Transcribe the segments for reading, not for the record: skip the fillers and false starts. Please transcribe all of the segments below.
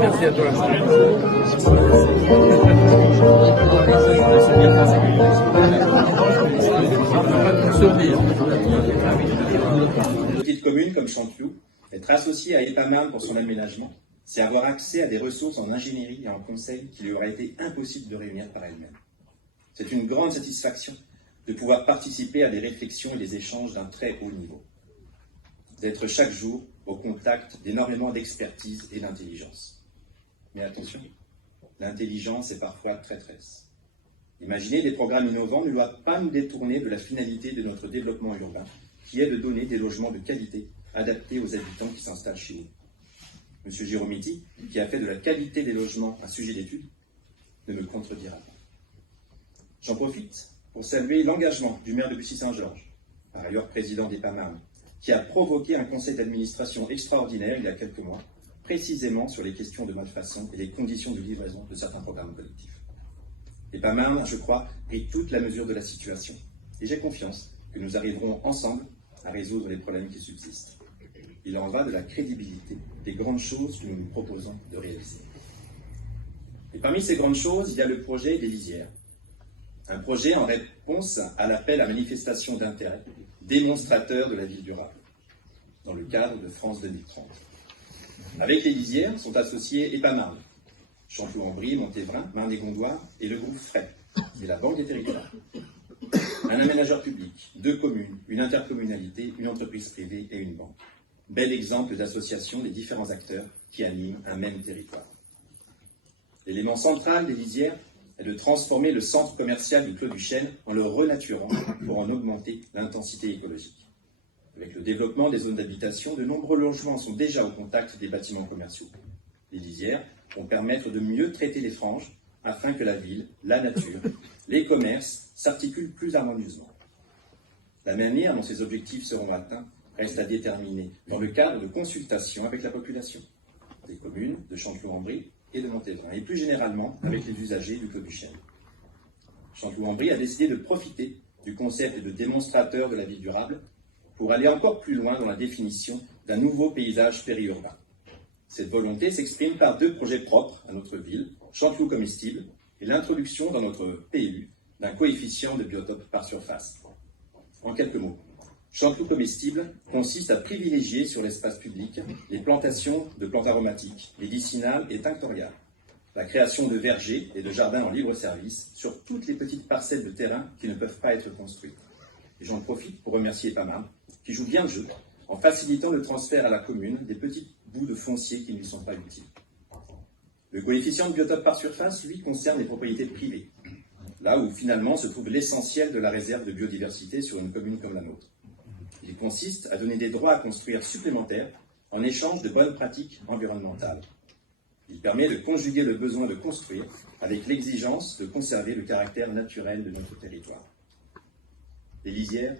Merci à toi. Une petite commune comme Chanteloup, être associée à EPAMARM pour son aménagement, c'est avoir accès à des ressources en ingénierie et en conseil qui lui auraient été impossible de réunir par elle-même. C'est une grande satisfaction de pouvoir participer à des réflexions et des échanges d'un très haut niveau. D'être chaque jour au contact d'énormément d'expertise et d'intelligence. Mais attention, l'intelligence est parfois traîtresse. Imaginer des programmes innovants ne doit pas nous détourner de la finalité de notre développement urbain, qui est de donner des logements de qualité adaptés aux habitants qui s'installent chez nous. M. Giromiti, qui a fait de la qualité des logements un sujet d'étude, ne me contredira pas. J'en profite pour saluer l'engagement du maire de Bussy-Saint-Georges, par ailleurs président d'EPAMARM, qui a provoqué un conseil d'administration extraordinaire il y a quelques mois, précisément sur les questions de malfaçon et les conditions de livraison de certains programmes collectifs. EPAMARM, je crois, prit toute la mesure de la situation, et j'ai confiance que nous arriverons ensemble à résoudre les problèmes qui subsistent. Il en va de la crédibilité des grandes choses que nous nous proposons de réaliser. Et parmi ces grandes choses, il y a le projet des lisières. Un projet en réponse à l'appel à manifestation d'intérêt démonstrateur de la ville durable, dans le cadre de France 2030. Avec les lisières sont associés EPAMARM, Chanteloup-en-Brie, Montévrain, Marne-et-Gondoire et le groupe FRAY, et la Banque des Territoires. Un aménageur public, 2 communes, une intercommunalité, une entreprise privée et une banque. Bel exemple d'association des différents acteurs qui animent un même territoire. L'élément central des lisières est de transformer le centre commercial du Clos du Chêne en le renaturant pour en augmenter l'intensité écologique. Avec le développement des zones d'habitation, de nombreux logements sont déjà au contact des bâtiments commerciaux. Les lisières vont permettre de mieux traiter les franges afin que la ville, la nature, les commerces s'articulent plus harmonieusement. La manière dont ces objectifs seront atteints reste à déterminer dans le cadre de consultations avec la population, des communes de Chanteloup-en-Brie et de Montévrain, et plus généralement avec les usagers du Clos du Chêne. Chanteloup-en-Brie a décidé de profiter du concept de démonstrateur de la ville durable pour aller encore plus loin dans la définition d'un nouveau paysage périurbain. Cette volonté s'exprime par 2 projets propres à notre ville, Chanteloup comestible et l'introduction dans notre PLU d'un coefficient de biotope par surface. En quelques mots, Chanteloup comestible consiste à privilégier sur l'espace public les plantations de plantes aromatiques, médicinales et tinctoriales, la création de vergers et de jardins en libre service sur toutes les petites parcelles de terrain qui ne peuvent pas être construites. Et j'en profite pour remercier EPAMARM, qui joue bien le jeu en facilitant le transfert à la commune des petits bouts de foncier qui ne lui sont pas utiles. Le coefficient de biotope par surface, lui, concerne les propriétés privées, là où finalement se trouve l'essentiel de la réserve de biodiversité sur une commune comme la nôtre. Il consiste à donner des droits à construire supplémentaires en échange de bonnes pratiques environnementales. Il permet de conjuguer le besoin de construire avec l'exigence de conserver le caractère naturel de notre territoire. Les lisières,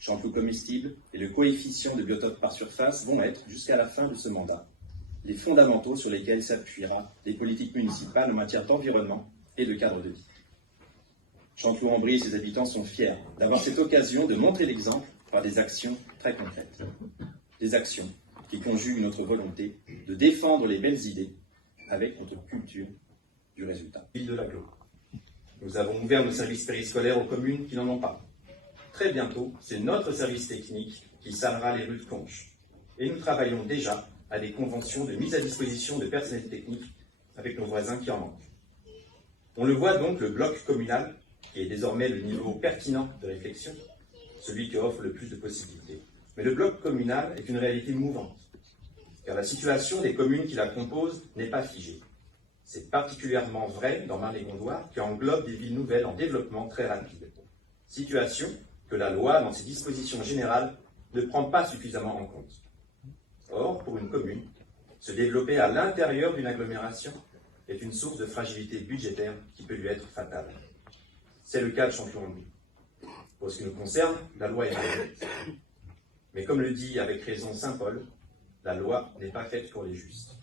Chanteloup comestible et le coefficient de biotope par surface vont être, jusqu'à la fin de ce mandat, les fondamentaux sur lesquels s'appuiera les politiques municipales en matière d'environnement et de cadre de vie. Chanteloup-en-Brie et ses habitants sont fiers d'avoir cette occasion de montrer l'exemple par des actions très concrètes. Des actions qui conjuguent notre volonté de défendre les belles idées avec notre culture du résultat. Ville de l'Agglo. Nous avons ouvert nos services périscolaires aux communes qui n'en ont pas. Très bientôt, c'est notre service technique qui salera les rues de Conches. Et nous travaillons déjà à des conventions de mise à disposition de personnel technique avec nos voisins qui en manquent. On le voit donc, le bloc communal, qui est désormais le niveau pertinent de réflexion, celui qui offre le plus de possibilités. Mais le bloc communal est une réalité mouvante, car la situation des communes qui la composent n'est pas figée. C'est particulièrement vrai dans Marne-et-Gondoire, qui englobe des villes nouvelles en développement très rapide. Situation que la loi, dans ses dispositions générales, ne prend pas suffisamment en compte. Or, pour une commune, se développer à l'intérieur d'une agglomération est une source de fragilité budgétaire qui peut lui être fatale. C'est le cas de Chanteloup-en-Brie. Pour ce qui nous concerne, la loi est faite. Mais comme le dit avec raison saint Paul, la loi n'est pas faite pour les justes.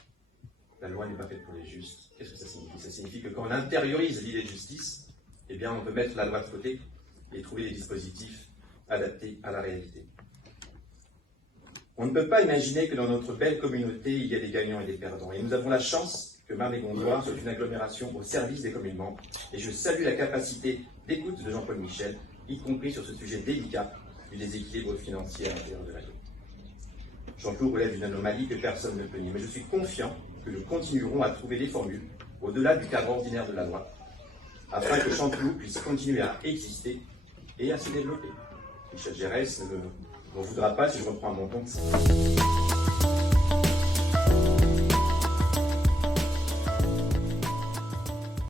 La loi n'est pas faite pour les justes. Qu'est-ce que ça signifie? Ça signifie que quand on intériorise l'idée de justice, eh bien on peut mettre la loi de côté et trouver des dispositifs adaptés à la réalité. On ne peut pas imaginer que dans notre belle communauté, il y a des gagnants et des perdants. Et nous avons la chance que Marne-et-Gondoire soit une agglomération au service des communes membres. Et je salue la capacité d'écoute de Jean-Paul Michel, y compris sur ce sujet délicat du déséquilibre financier à l'intérieur de la ville. Chanteloup relève d'une anomalie que personne ne peut nier, mais je suis confiant que nous continuerons à trouver des formules au-delà du cadre ordinaire de la loi, afin que Chanteloup puisse continuer à exister et à se développer. Michel Gérès ne m'en voudra pas si je reprends mon compte.